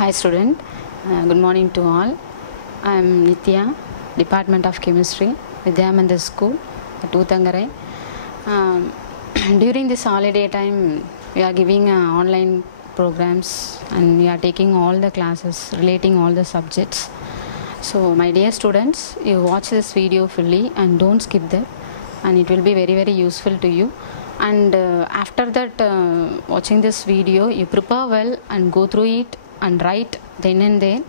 Hi student, good morning to all. I am Nitya, Department of Chemistry, Vidyamandir School at Uthangarai. During this holiday time, we are giving online programs and we are taking all the classes relating all the subjects. So my dear students, you watch this video fully and don't skip that, and it will be very useful to you. And after that watching this video, you prepare well and go through it and write then and there.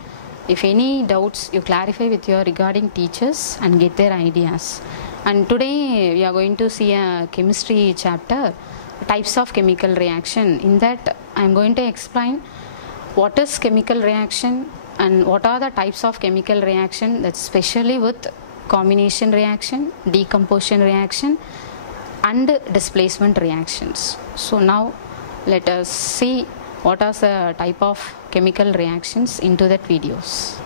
If any doubts, you clarify with your regarding teachers and get their ideas. And today we are going to see a chemistry chapter, types of chemical reaction. In that I am going to explain what is chemical reaction and what are the types of chemical reaction, that's especially with combination reaction, decomposition reaction and displacement reactions. So now let us see what are the type of chemical reactions into that videos.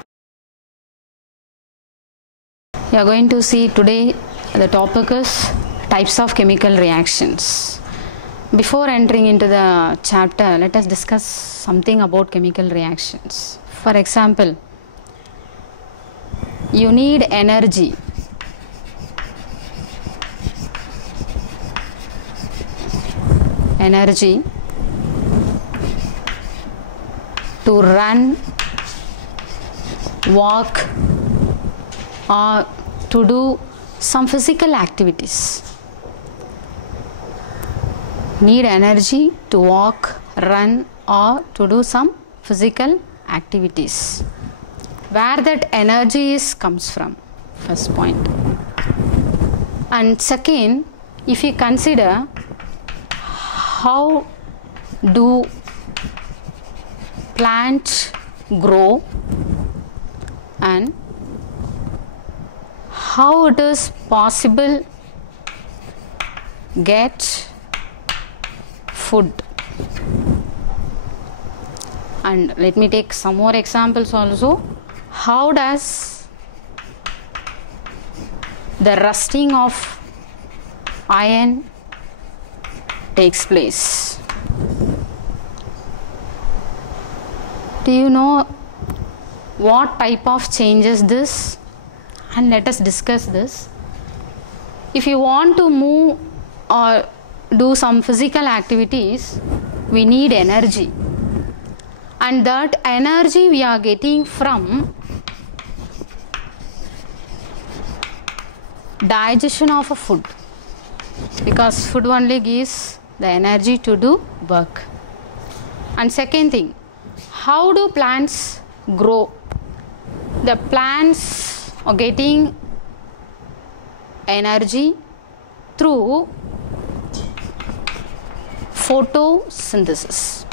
We are going to see today the topic is types of chemical reactions. Before entering into the chapter, let us discuss something about chemical reactions. For example, you need energy. Energy to run, walk or to do some physical activities. Need energy to walk, run or to do some physical activities. Where that energy comes from, first point. And second, if you consider how do plants grow and how it is possible get food. And let me take some more examples also. How does the rusting of iron takes place? Do you know what type of changes this? And let us discuss this. If you want to move or do some physical activities, we need energy, and that energy we are getting from digestion of a food, because food only gives the energy to do work. And second thing, how do plants grow? The plants are getting energy through photosynthesis.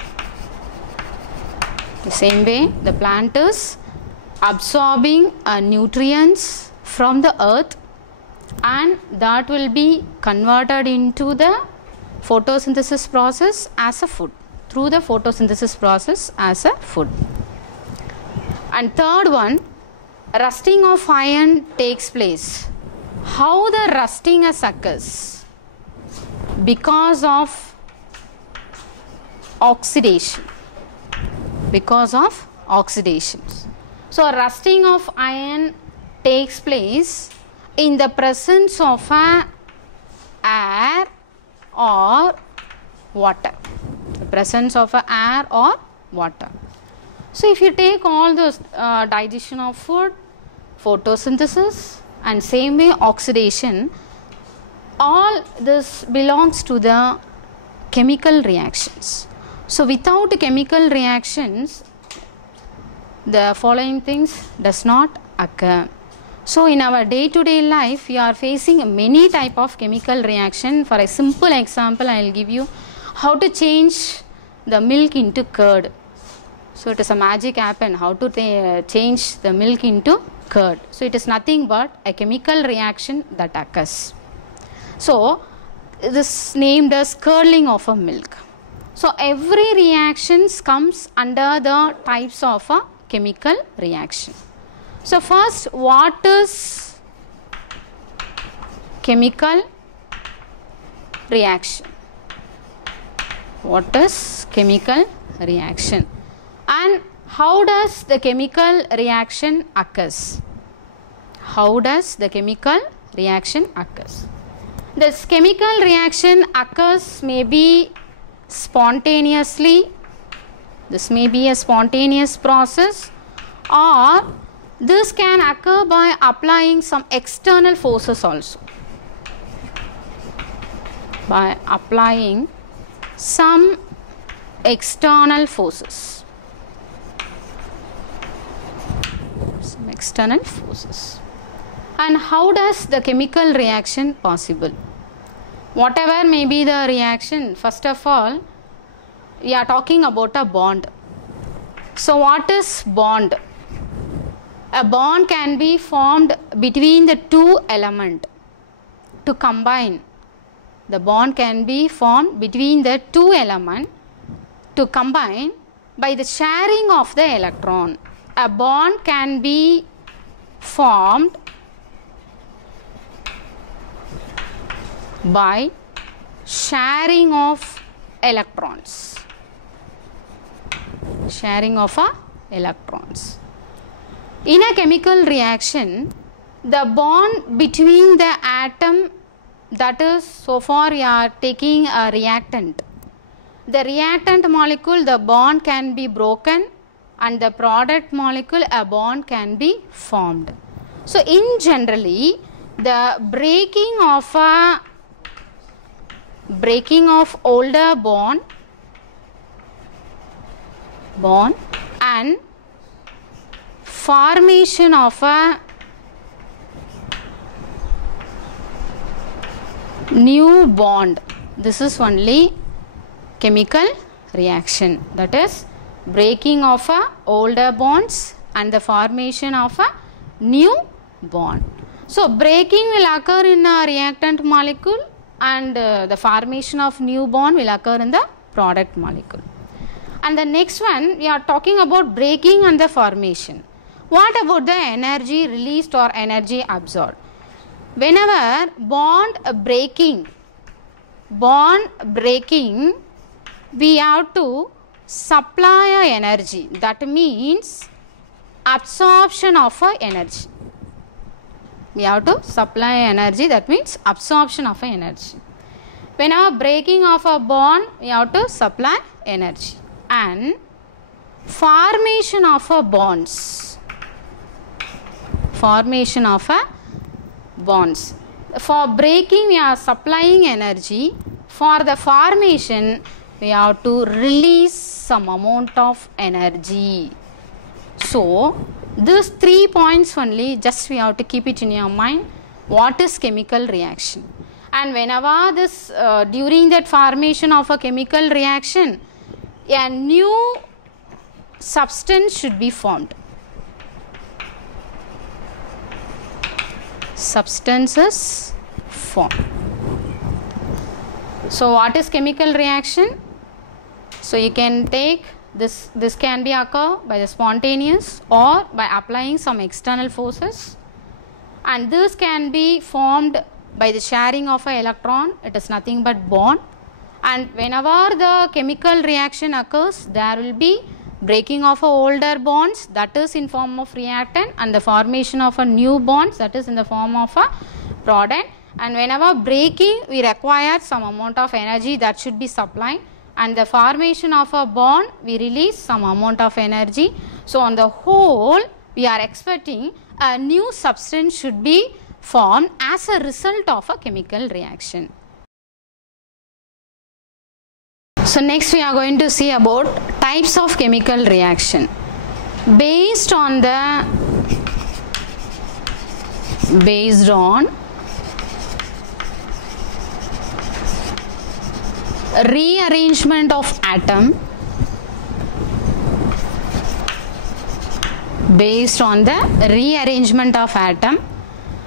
The same way, the plant is absorbing nutrients from the earth, and that will be converted into the photosynthesis process as a food, through the photosynthesis process as a food. And third one, rusting of iron takes place. How the rusting occurs? Because of oxidation. Because of oxidation. So rusting of iron takes place in the presence of air or water. The presence of air or water. So if you take all those digestion of food, photosynthesis and same way oxidation, all this belongs to the chemical reactions. So without chemical reactions, the following things does not occur. So in our day-to-day life, we are facing many type of chemical reaction. For a simple example, I will give you how to change the milk into curd. So it is a magic happen, how to change the milk into curd. So it is nothing but a chemical reaction that occurs. So this named as curdling of a milk. So every reaction comes under the types of a chemical reaction. So first, what is chemical reaction? What is chemical reaction? And how does the chemical reaction occurs? How does the chemical reaction occurs? This chemical reaction occurs maybe spontaneously. This may be a spontaneous process, or this can occur by applying some external forces also. By applying some external forces. Some external forces. And how does the chemical reaction possible? Whatever may be the reaction, first of all, we are talking about a bond. So what is bond? A bond can be formed between the two elements to combine. The bond can be formed between the two elements to combine by the sharing of the electron. A bond can be formed by sharing of electrons. Sharing of electrons. In a chemical reaction, the bond between the atom, that is, so far we are taking a reactant. The reactant molecule, the bond can be broken, and the product molecule, a bond can be formed. So in generally, the breaking of older bond and formation of a new bond, this is only chemical reaction. That is, breaking of older bonds and the formation of a new bond. So breaking will occur in a reactant molecule, and the formation of new bond will occur in the product molecule. And the next one, we are talking about breaking and the formation. What about the energy released or energy absorbed? Whenever bond breaking, we have to supply energy. That means absorption of energy. We have to supply energy, that means absorption of energy. Whenever breaking of a bond, we have to supply energy. And formation of a bonds. Formation of a bonds. For breaking, we are supplying energy. For the formation, we have to release some amount of energy. So these 3 points only, just we have to keep it in your mind. What is chemical reaction? And whenever this during that formation of a chemical reaction, a new substance should be formed. Substances formed. So what is chemical reaction? So you can take this can be occur by the spontaneous or by applying some external forces, and this can be formed by the sharing of an electron. It is nothing but bond. And whenever the chemical reaction occurs, there will be breaking of a older bonds, that is in form of reactant, and the formation of a new bonds, that is in the form of a product. And whenever breaking, we require some amount of energy that should be supplied, and the formation of a bond, we release some amount of energy. So on the whole, we are expecting a new substance should be formed as a result of a chemical reaction. So next we are going to see about types of chemical reaction. Based on rearrangement of atom,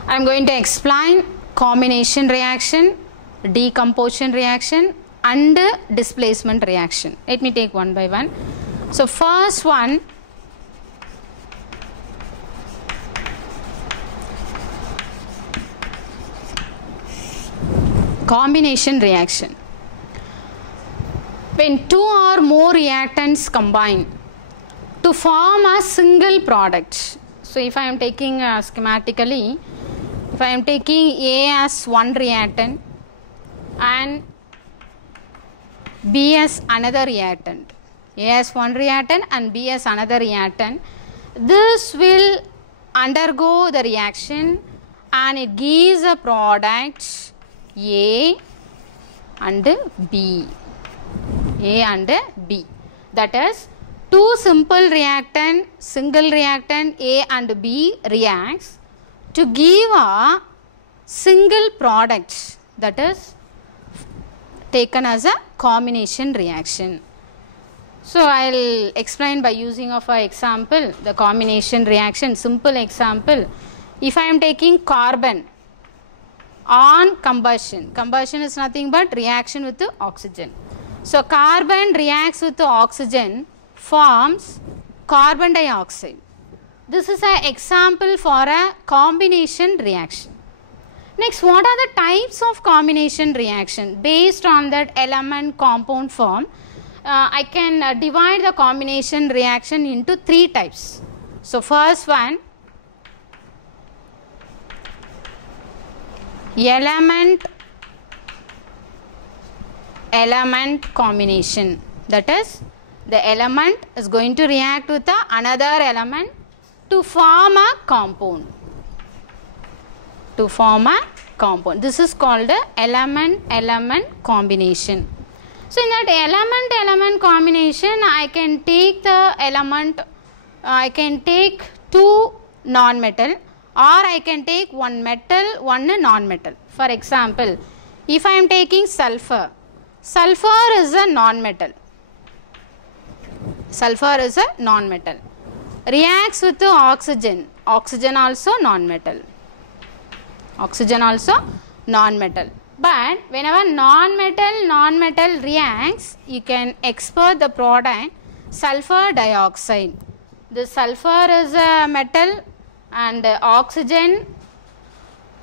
I am going to explain combination reaction, decomposition reaction, and displacement reaction. Let me take one by one. So first one, combination reaction. When two or more reactants combine to form a single product. So if I am taking schematically, if I am taking A as one reactant and B as another reactant, A as one reactant and B as another reactant, this will undergo the reaction and it gives a product A and B. A and B. That is, two simple reactant, single reactant A and B reacts to give a single product, that is taken as a combination reaction. So I will explain by using of an example the combination reaction. Simple example, if I am taking carbon on combustion, combustion is nothing but reaction with the oxygen. So carbon reacts with the oxygen, forms carbon dioxide. This is an example for a combination reaction. Next, what are the types of combination reaction? Based on that element compound form, I can divide the combination reaction into three types. So first one, element combination, that is the element is going to react with another element to form a compound. This is called the element combination. So in that element combination, I can take the element, I can take two non-metal, or I can take one metal, one non-metal. For example, if I am taking sulfur, sulfur is a non-metal. Sulfur is a non-metal. Reacts with the oxygen. Oxygen also non-metal. Oxygen also non-metal. But whenever non-metal reacts, you can export the product sulfur dioxide. The sulfur is a metal and oxygen,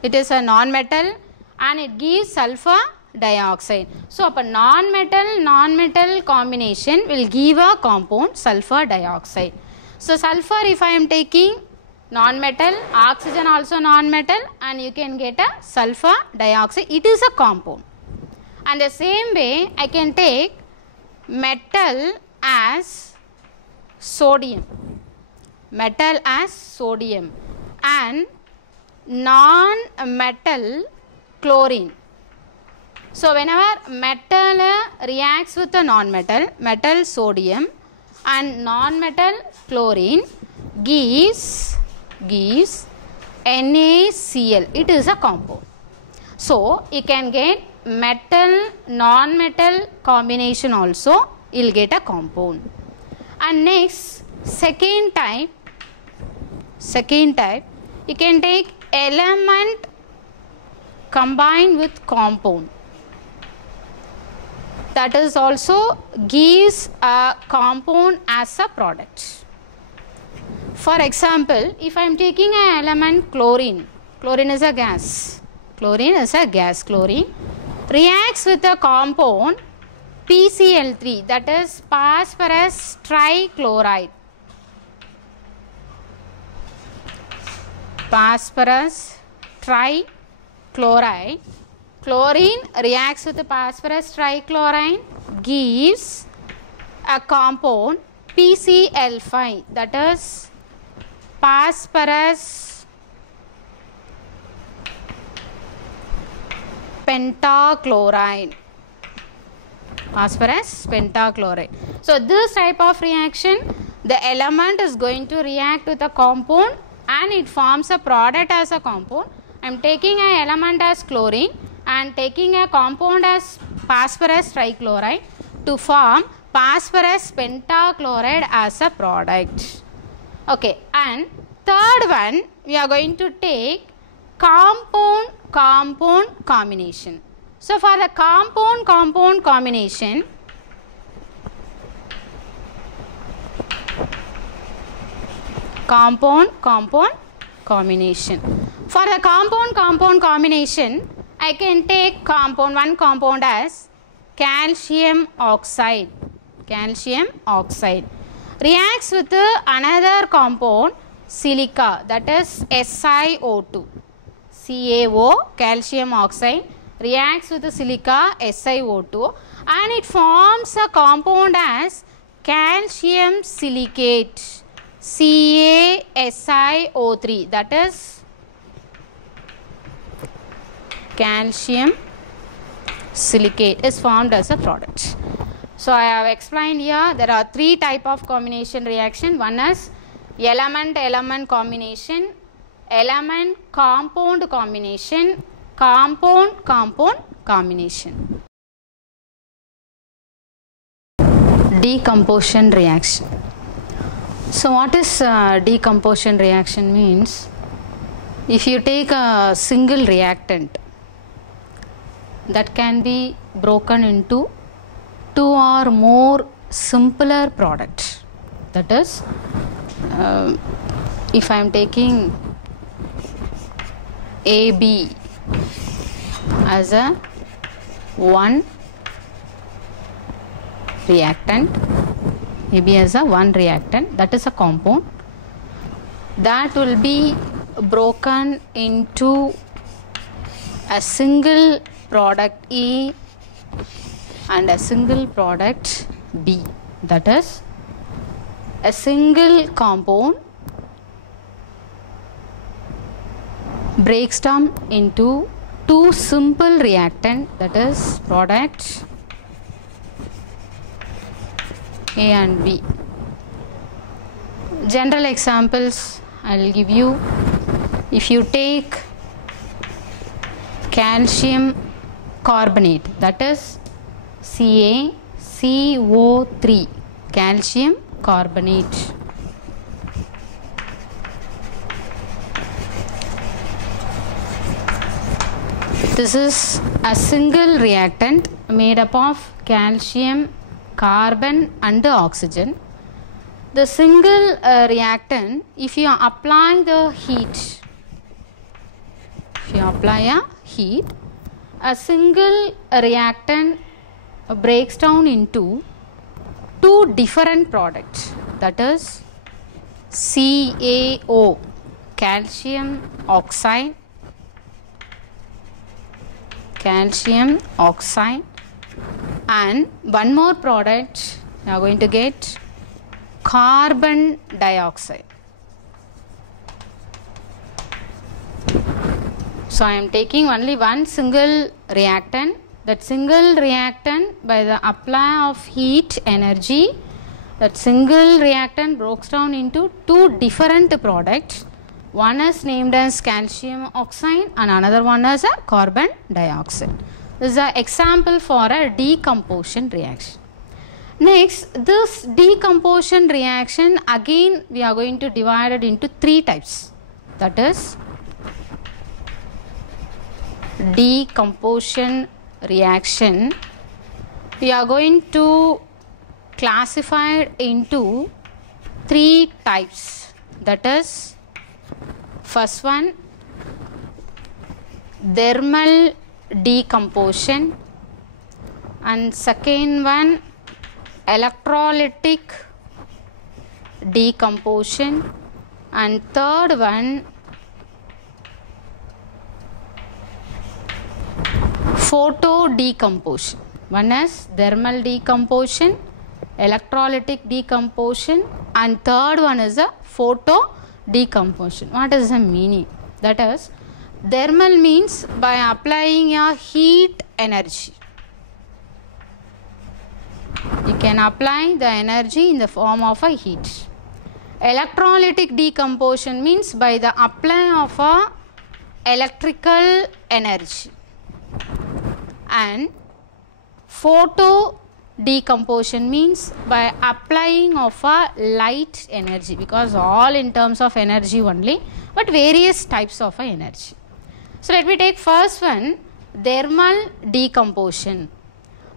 it is a non-metal, and it gives sulfur dioxide. So a non-metal combination will give a compound sulfur dioxide. So sulfur, if I am taking non-metal, oxygen also non-metal, and you can get a sulfur dioxide, it is a compound. And the same way I can take metal as sodium, and non-metal chlorine. So whenever metal reacts with a non-metal, metal sodium and non-metal chlorine gives NaCl, it is a compound. So you can get metal non-metal combination also, you will get a compound. And next, second type, you can take element combined with compound. That is also gives a compound as a product. For example, if I am taking an element chlorine, chlorine is a gas, chlorine reacts with a compound PCl3, that is phosphorus trichloride. Chlorine reacts with the phosphorus trichloride, gives a compound PCl5, that is phosphorus pentachloride. So this type of reaction, the element is going to react with a compound and it forms a product as a compound. I am taking an element as chlorine and taking a compound as phosphorus trichloride to form phosphorus pentachloride as a product. Okay, and third one, we are going to take compound combination. So for the compound combination, For the compound combination, I can take one compound as calcium oxide, reacts with another compound silica, that is SiO2. CaO, calcium oxide, reacts with the silica SiO2 and it forms a compound as calcium silicate, CaSiO3, that is calcium silicate is formed as a product. So I have explained here there are three type of combination reaction. One is element combination, element compound combination, compound combination. Decomposition reaction. So what is decomposition reaction means? If you take a single reactant that can be broken into two or more simpler products, that is if I am taking AB as a one reactant, AB as a one reactant, that is a compound that will be broken into a single product A and a single product B, that is a single compound breaks down into two simple reactant, that is product A and B. General examples I will give you. If you take calcium carbonate, that is CaCO3, calcium carbonate. This is a single reactant made up of calcium, carbon and oxygen. The single reactant, if you apply the heat, a single reactant breaks down into two different products, that is CaO, calcium oxide, and one more product you are going to get carbon dioxide. So I am taking only one single reactant. That single reactant, by the apply of heat energy, that single reactant breaks down into two different products. One is named as calcium oxide and another one is a carbon dioxide. This is an example for a decomposition reaction. Next, this decomposition reaction again we are going to divide it into three types. That is decomposition reaction. We are going to classify it into three types. That is, first one, thermal decomposition, and second one, electrolytic decomposition, and third one, photo decomposition. One is thermal decomposition, electrolytic decomposition, and third one is a photo decomposition. What is the meaning? That is, thermal means by applying a heat energy. You can apply the energy in the form of a heat. Electrolytic decomposition means by the apply of a electrical energy. And photo decomposition means by applying of a light energy, because all in terms of energy only, but various types of energy. So let me take first one, thermal decomposition.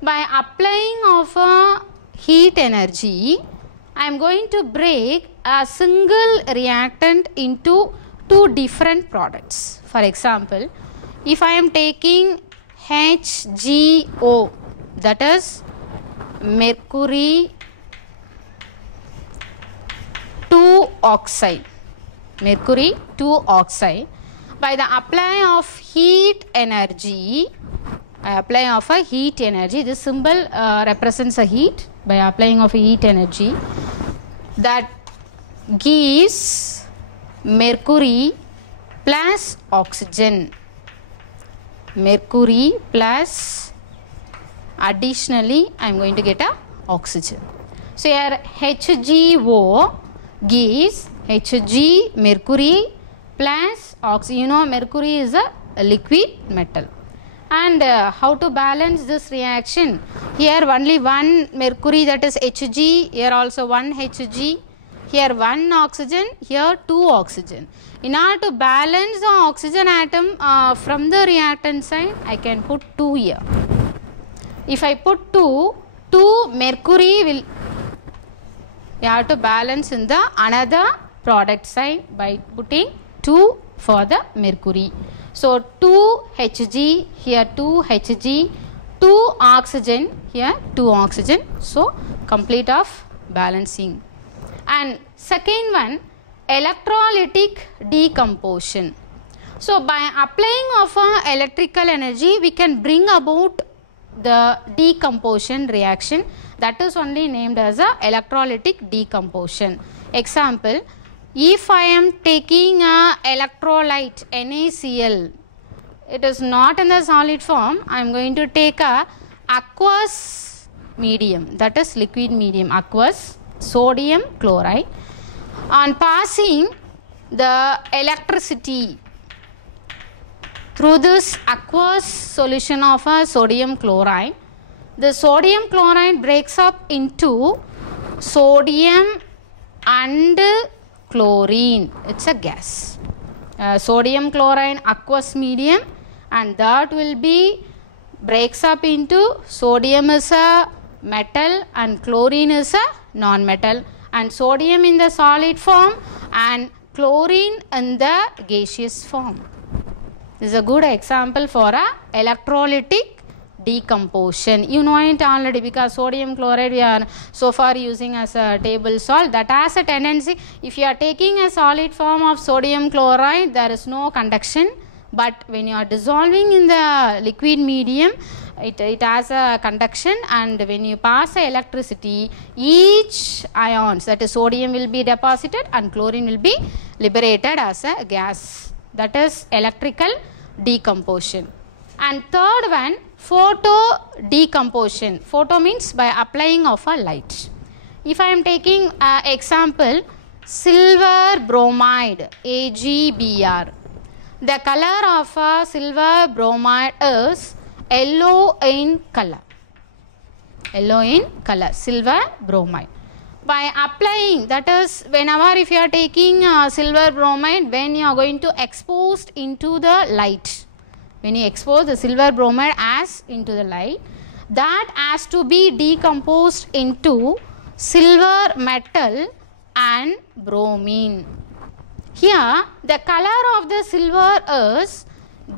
By applying of a heat energy, I am going to break a single reactant into two different products. For example, if I am taking HGO, that is mercury oxide. Mercury 2 oxide. By the apply of heat energy, this symbol represents a heat. By applying of a heat energy, that gives mercury plus oxygen. Mercury plus additionally I am going to get a oxygen. So here HgO gives Hg mercury plus oxygen. You know mercury is a liquid metal. And how to balance this reaction? Here only one mercury, that is Hg, here also one Hg, here one oxygen, here two oxygen. In order to balance the oxygen atom from the reactant side, I can put 2 here. If I put 2 mercury will, you have to balance in the another product side by putting 2 for the mercury. So 2 Hg, here 2 Hg, 2 oxygen, here 2 oxygen. So complete of balancing. And second one, electrolytic decomposition. So by applying of electrical energy, we can bring about the decomposition reaction, that is only named as a electrolytic decomposition. Example, if I am taking a electrolyte NaCl, it is not in the solid form, I am going to take a aqueous medium, that is liquid medium, aqueous sodium chloride. On passing the electricity through this aqueous solution of a sodium chloride, the sodium chloride breaks up into sodium and chlorine. It's a gas. Sodium chloride aqueous medium, and that will be breaks up into sodium is a metal and chlorine is a non-metal, and sodium in the solid form and chlorine in the gaseous form. This is a good example for a electrolytic decomposition. You know it already, because sodium chloride we are so far using as a table salt, that has a tendency, if you are taking a solid form of sodium chloride, there is no conduction, but when you are dissolving in the liquid medium, it has a conduction, and when you pass the electricity, each ions, that is sodium will be deposited and chlorine will be liberated as a gas. That is electrical decomposition. And third one, photo decomposition. Photo means by applying of a light. If I am taking example, silver bromide, AgBr. The color of a silver bromide is yellow in color. Yellow in color, silver bromide. By applying, that is whenever if you are taking silver bromide, when you are going to expose into the light, when you expose the silver bromide as into the light, that has to be decomposed into silver metal and bromine. Here the color of the silver is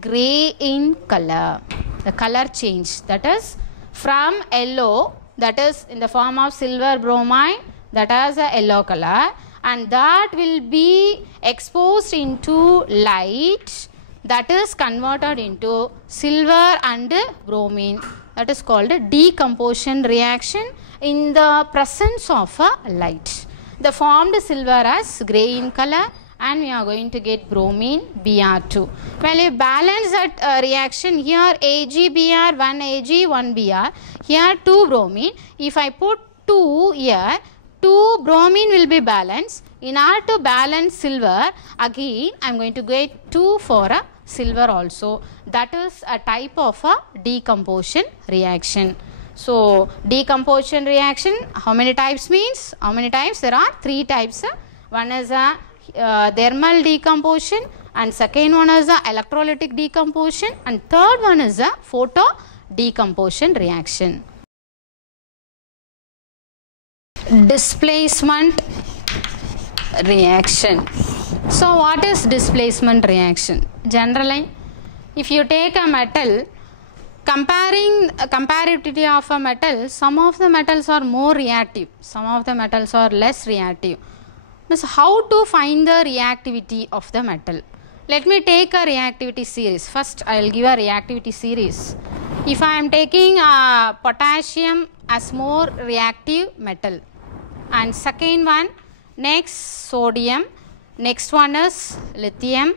grey in color. The color change, that is from yellow, that is in the form of silver bromide, that has a yellow color, and that will be exposed into light, that is converted into silver and bromine. That is called a decomposition reaction in the presence of a light. The formed silver as grey in color, and we are going to get bromine Br2. Well, you balance that reaction, here AgBr, 1 Ag, 1 Br, here 2 bromine. If I put 2 here, 2 bromine will be balanced. In order to balance silver, again I am going to get 2 for a silver also. That is a type of a decomposition reaction. So decomposition reaction, how many types means? How many types? There are 3 types. One is a thermal decomposition, and second one is a electrolytic decomposition, and third one is a photo decomposition reaction. Displacement reaction. So what is displacement reaction? Generally, if you take a metal, comparativity of a metal, some of the metals are more reactive, some of the metals are less reactive. Means how to find the reactivity of the metal. Let me take a reactivity series. First I will give a reactivity series. If I am taking potassium as more reactive metal, and second one, next sodium, next one is lithium,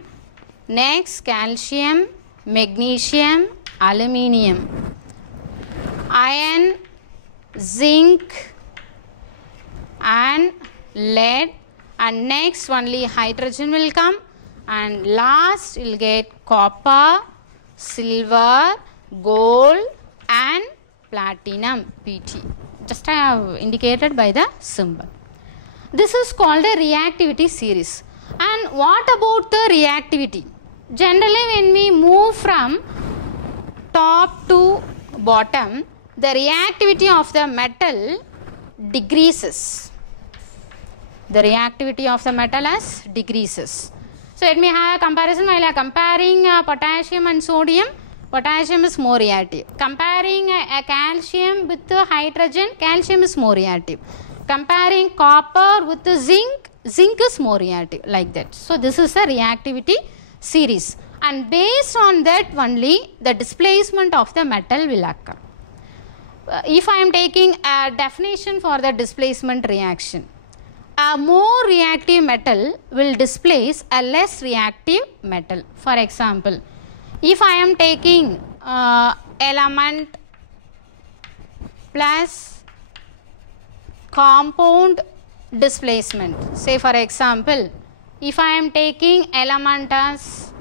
next calcium, magnesium, aluminium, iron, zinc and lead, and next only hydrogen will come, and last you will get copper, silver, gold and platinum, Pt. Just I have indicated by the symbol. This is called a reactivity series. And what about the reactivity? Generally when we move from top to bottom, the reactivity of the metal decreases. The reactivity of the metal as decreases. So let me have a comparison. While I am comparing potassium and sodium, potassium is more reactive. Comparing a calcium with hydrogen, calcium is more reactive. Comparing copper with zinc, zinc is more reactive, like that. So this is a reactivity series, and based on that only the displacement of the metal will occur. If I am taking a definition for the displacement reaction, a more reactive metal will displace a less reactive metal. For example, if I am taking element plus compound displacement, say for example, if I am taking element as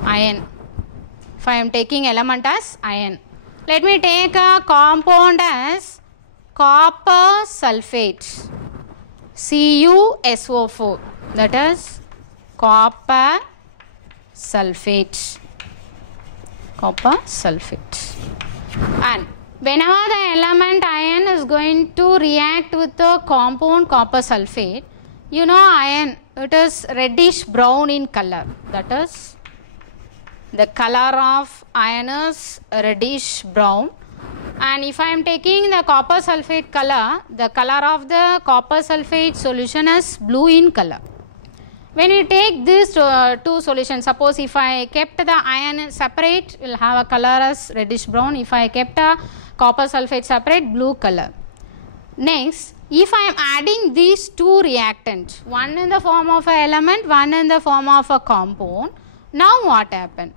iron, if I am taking element as iron, let me take a compound as copper sulfate, CuSO4, that is copper sulfate, and whenever the element iron is going to react with the compound copper sulfate, you know iron, it is reddish brown in color, that is the color of iron is reddish brown. And if I am taking the copper sulfate color, the color of the copper sulfate solution is blue in color. When you take these two solutions, suppose if I kept the iron separate, will have a color as reddish brown. If I kept a copper sulfate separate, blue color. Next, if I am adding these two reactants, one in the form of an element, one in the form of a compound, now what happened?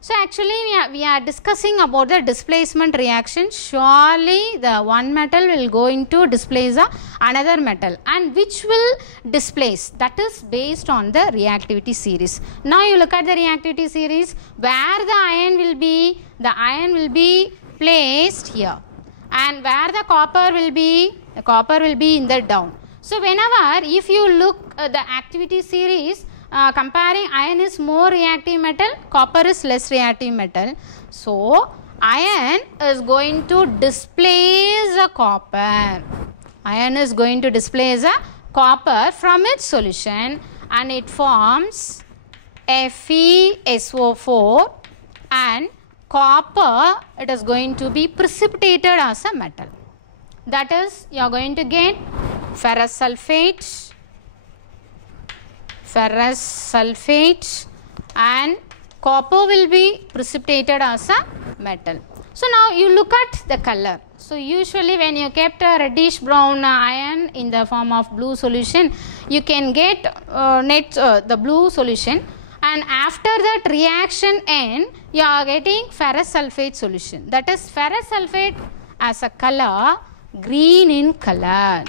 So actually we are discussing about the displacement reaction. Surely the one metal will going to displace another metal, and which will displace, that is based on the reactivity series. Now you look at the reactivity series, where the iron will be placed here, and where the copper will be in the down. So whenever if you look the activity series, comparing iron is more reactive metal, copper is less reactive metal. So iron is going to displace a copper. Iron is going to displace a copper from its solution, and it forms FeSO4, and copper, it is going to be precipitated as a metal. That is, you are going to get ferrous sulfate, and copper will be precipitated as a metal. So now you look at the color. So usually when you kept a reddish brown iron in the form of blue solution, you can get the blue solution, and after that reaction end, you are getting ferrous sulfate solution. That is, ferrous sulfate as a color green in color.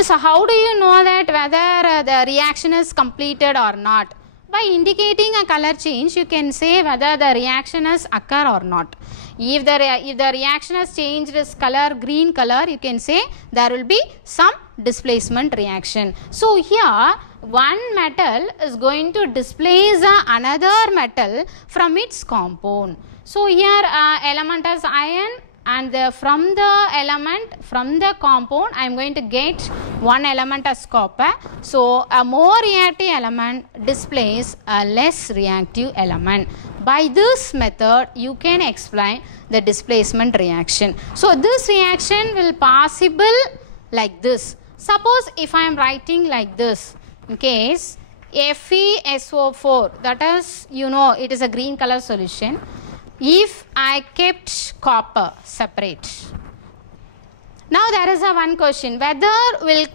So how do you know that whether the reaction is completed or not? By indicating a color change, you can say whether the reaction has occurred or not. If the reaction has changed its color, green color, you can say there will be some displacement reaction. So here one metal is going to displace another metal from its compound. So here element as iron, and from the compound I am going to get one element as copper. So a more reactive element displaces a less reactive element. By this method you can explain the displacement reaction. So this reaction will possible like this. Suppose if I am writing like this, in case FeSO4, that is, you know, it is a green color solution. If I kept copper separate. Now there is a one question, whether will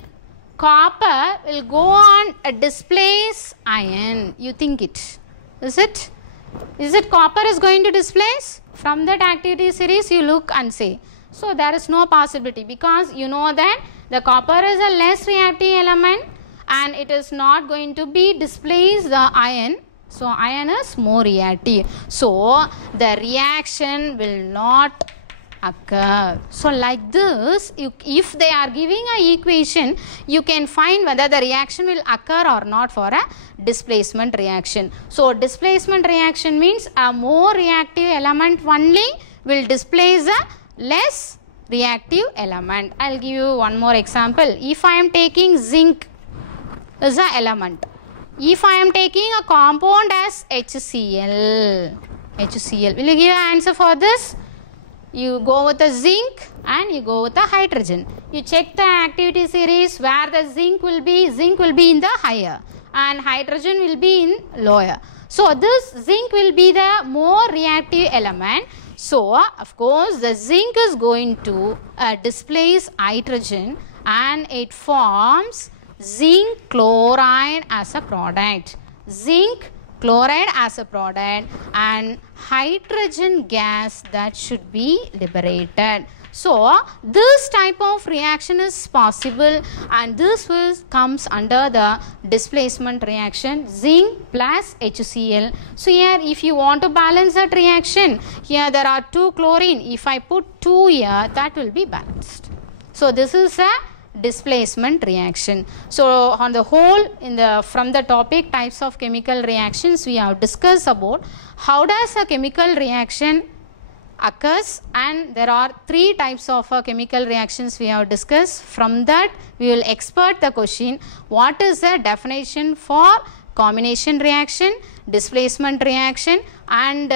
copper will go on displace iron? You think it? Is it? Is it copper is going to displace? From that activity series you look and say. So there is no possibility, because you know that the copper is a less reactive element and it is not going to be displace the iron. So iron is more reactive. So the reaction will not occur. So like this, if they are giving a equation, you can find whether the reaction will occur or not for a displacement reaction. So displacement reaction means a more reactive element only will displace a less reactive element. I will give you one more example. If I am taking zinc as an element, if I am taking a compound as HCl, will you give an answer for this? You go with the zinc and you go with the hydrogen. You check the activity series where the zinc will be in the higher and hydrogen will be in lower. So this zinc will be the more reactive element. So of course the zinc is going to displace hydrogen and it forms zinc chloride as a product. Zinc chloride as a product and hydrogen gas that should be liberated. So this type of reaction is possible and this comes under the displacement reaction, zinc plus HCl. So here if you want to balance that reaction, here there are 2 chlorine. If I put 2 here, that will be balanced. So this is a displacement reaction. So on the whole, from the topic types of chemical reactions, we have discussed about how does a chemical reaction occurs, and there are 3 types of chemical reactions we have discussed. From that we will expert the question, what is the definition for combination reaction, displacement reaction and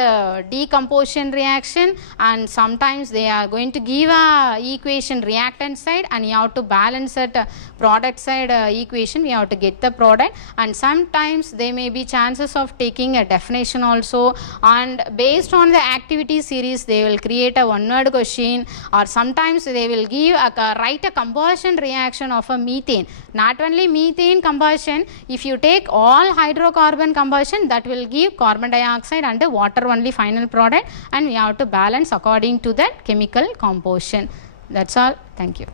decomposition reaction, and sometimes they are going to give a equation reactant side and you have to balance that product side equation, we have to get the product, and sometimes there may be chances of taking a definition also, and based on the activity series they will create a one word question, or sometimes they will give write a combustion reaction of a methane. Not only methane combustion, if you take all hydrocarbon combustion, that will give carbon dioxide and water only final product, and we have to balance according to that chemical composition. That's all. Thank you.